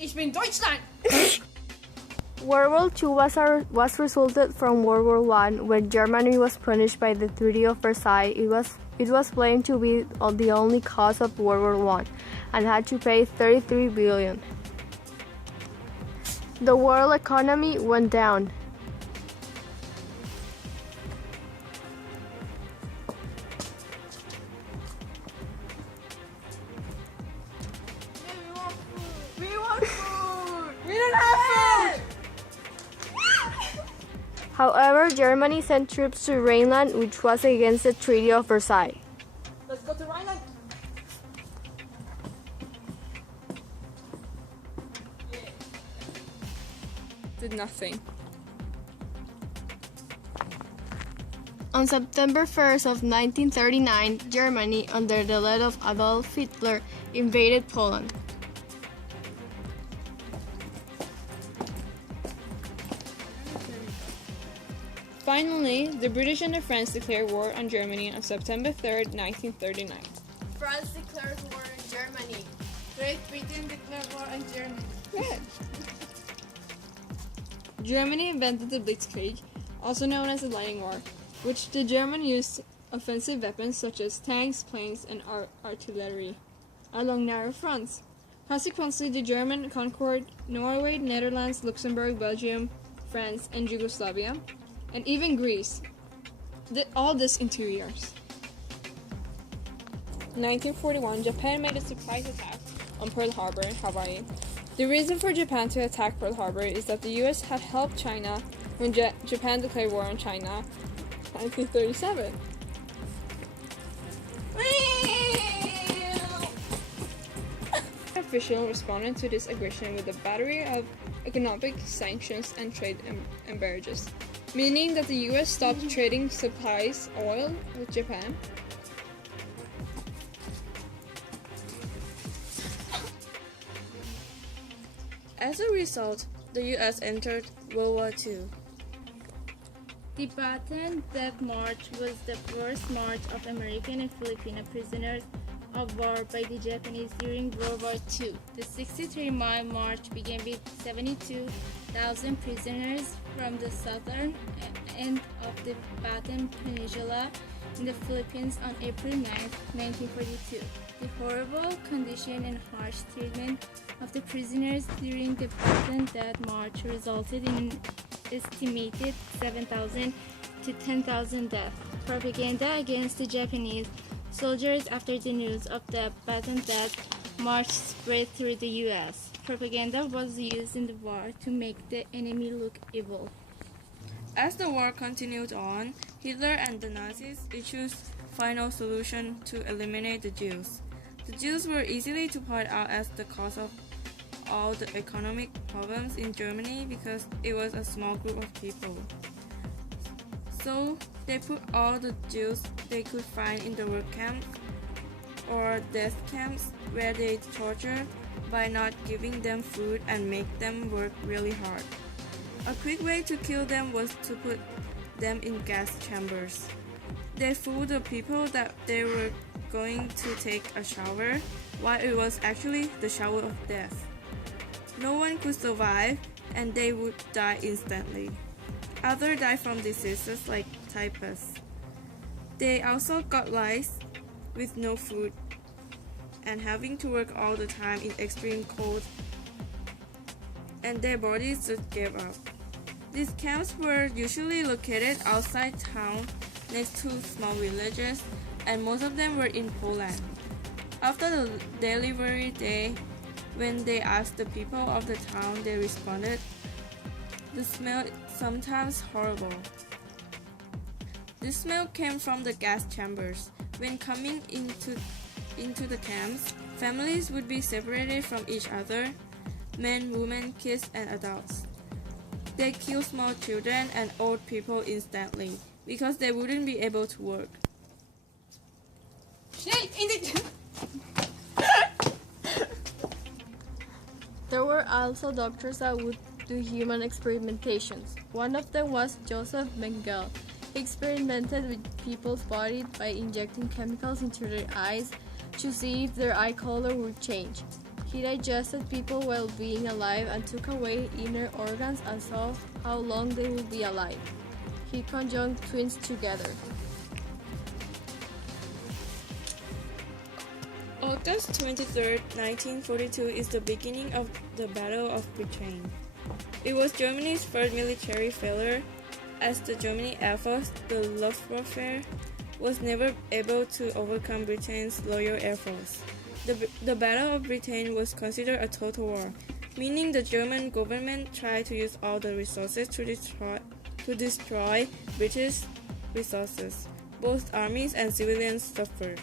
Ich bin Deutschland! World War II was resulted from World War I when Germany was punished by the Treaty of Versailles. It was blamed to be the only cause of World War I and had to pay $33 billion. The world economy went down. We want food! We don't have food! However, Germany sent troops to Rhineland, which was against the Treaty of Versailles. Let's go to Rhineland! Did nothing. On September 1st of 1939, Germany, under the lead of Adolf Hitler, invaded Poland. Finally, the British and the French declared war on Germany on September 3rd, 1939. France declared war on Germany. Great Britain declared war on Germany. Good. Germany invented the Blitzkrieg, also known as the Lightning War, which the Germans used offensive weapons such as tanks, planes, and artillery along narrow fronts. Consequently, the Germans conquered Norway, Netherlands, Luxembourg, Belgium, France, and Yugoslavia, and even Greece. All this in 2 years. In 1941, Japan made a surprise attack on Pearl Harbor in Hawaii. The reason for Japan to attack Pearl Harbor is that the US had helped China when Japan declared war on China in 1937. Official responded to this aggression with a battery of economic sanctions and trade embarrages, meaning that the US stopped trading supplies oil with Japan. As a result, the US entered World War II. The Bataan Death March was the first march of American and Filipino prisoners of war by the Japanese during World War II. The 63-mile march began with 72,000 prisoners from the southern end of the Bataan Peninsula in the Philippines on April 9, 1942. The horrible condition and harsh treatment of the prisoners during the Bataan Death March resulted in an estimated 7,000 to 10,000 deaths. Propaganda against the Japanese soldiers after the news of the Bataan Death March spread through the U.S. Propaganda was used in the war to make the enemy look evil. As the war continued on, Hitler and the Nazis issued final solution to eliminate the Jews. The Jews were easily to point out as the cause of all the economic problems in Germany because it was a small group of people. So they put all the Jews they could find in the work camps or death camps where they torture by not giving them food and make them work really hard. A quick way to kill them was to put them in gas chambers. They fooled the people that they were going to take a shower, while it was actually the shower of death. No one could survive, and they would die instantly. Others died from diseases like typhus. They also got lice with no food and having to work all the time in extreme cold, and their bodies just gave up. These camps were usually located outside town next to small villages, and most of them were in Poland. After the delivery day, when they asked the people of the town, they responded, "The smell is sometimes horrible." This smell came from the gas chambers. When coming into the camps, families would be separated from each other, men, women, kids, and adults. They killed small children and old people instantly because they wouldn't be able to work. There were also doctors that would do human experimentations. One of them was Joseph Mengele. He experimented with people's bodies by injecting chemicals into their eyes to see if their eye color would change. He digested people while being alive and took away inner organs and saw how long they would be alive. He conjoined twins together. August 23, 1942 is the beginning of the Battle of Britain. It was Germany's first military failure, as the German Air Force, the Luftwaffe, was never able to overcome Britain's loyal Air Force. The Battle of Britain was considered a total war, meaning the German government tried to use all the resources to destroy British resources. Both armies and civilians suffered.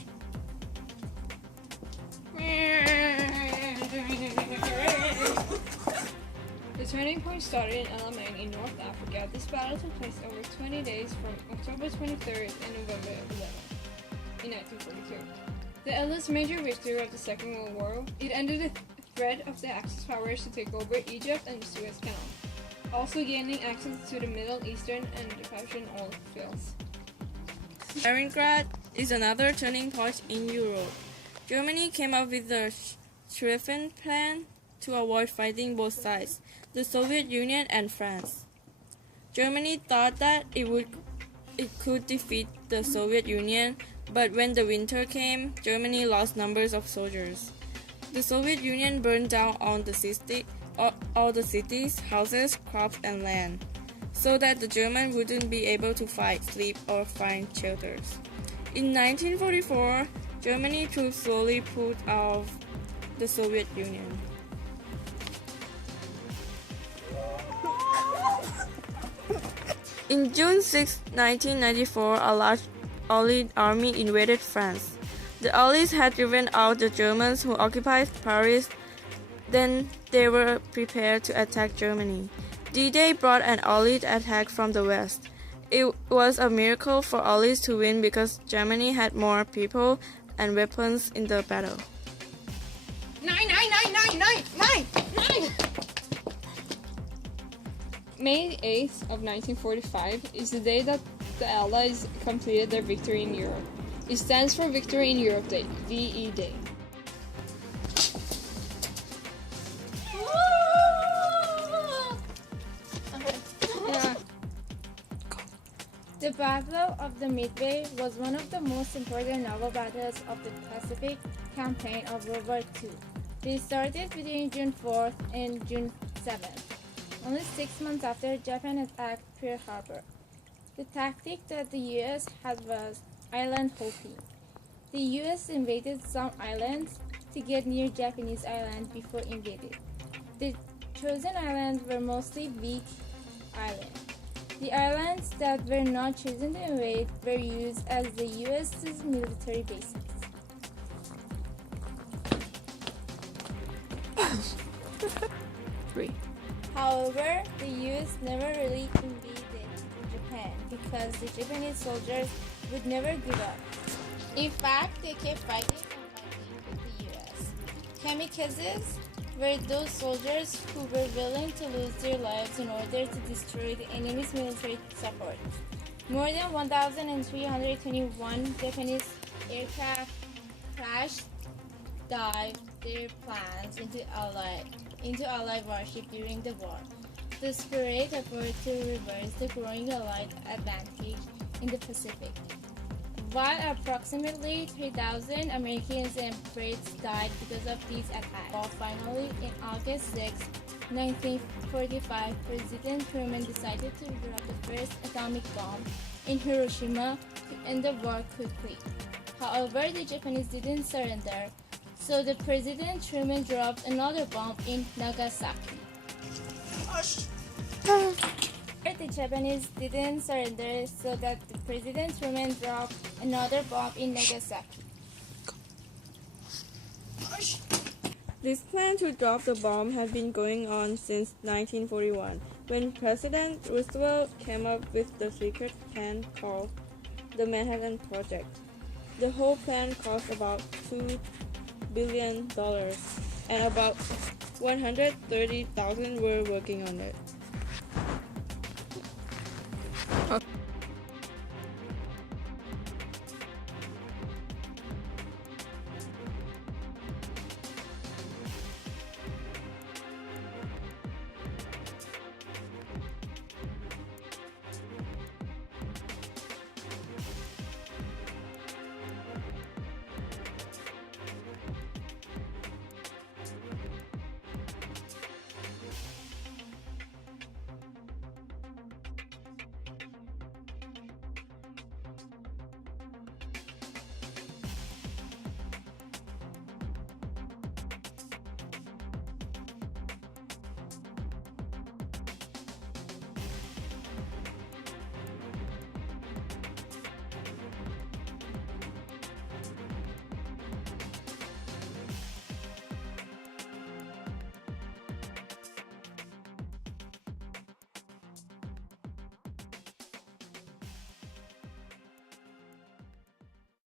The turning point started in Alamein in North Africa. This battle took place over 20 days from October 23rd and November 11th in 1942. The eldest major victory of the Second World War, it ended the threat of the Axis powers to take over Egypt and the Suez Canal, also gaining access to the Middle Eastern and the Persian oil fields. Stalingrad is another turning point in Europe. Germany came up with the Schlieffen Plan to avoid fighting both sides, the Soviet Union and France. Germany thought that it could defeat the Soviet Union, but when the winter came, Germany lost numbers of soldiers. The Soviet Union burned down all the cities, houses, crops, and land, so that the Germans wouldn't be able to fight, sleep, or find shelters. In 1944, Germany troops slowly pulled out of the Soviet Union. In June 6, 1994, a large Allied army invaded France. The Allies had driven out the Germans who occupied Paris. Then they were prepared to attack Germany. D-Day brought an Allied attack from the west. It was a miracle for Allies to win because Germany had more people and weapons in the battle. 9! May 8th of 1945 is the day that the Allies completed their victory in Europe. It stands for Victory in Europe Day, VE Day. The Battle of the Midway was one of the most important naval battles of the Pacific campaign of World War II. They started between June 4th and June 7th, only 6 months after Japan attacked Pearl Harbor. The tactic that the U.S. had was island hopping. The U.S. invaded some islands to get near Japanese islands before invading. The chosen islands were mostly weak islands. The islands that were not chosen to invade were used as the U.S.'s military bases. However, the U.S. never really invaded Japan because the Japanese soldiers would never give up. In fact, they kept fighting with the U.S. Kamikazes were those soldiers who were willing to lose their lives in order to destroy the enemy's military support. More than 1,321 Japanese aircraft crashed, dived their planes into Allied warship during the war. The desperate effort to reverse the growing Allied advantage in the Pacific. While approximately 3,000 Americans and Brits died because of these attacks, finally, in August 6, 1945, President Truman decided to drop the first atomic bomb in Hiroshima to end the war quickly. However, the Japanese didn't surrender, so the President Truman dropped another bomb in Nagasaki. The Japanese didn't surrender, so that the President Truman dropped another bomb in Nagasaki. This plan to drop the bomb had been going on since 1941, when President Roosevelt came up with the secret plan called the Manhattan Project. The whole plan cost about $2 billion, and about 130,000 were working on it.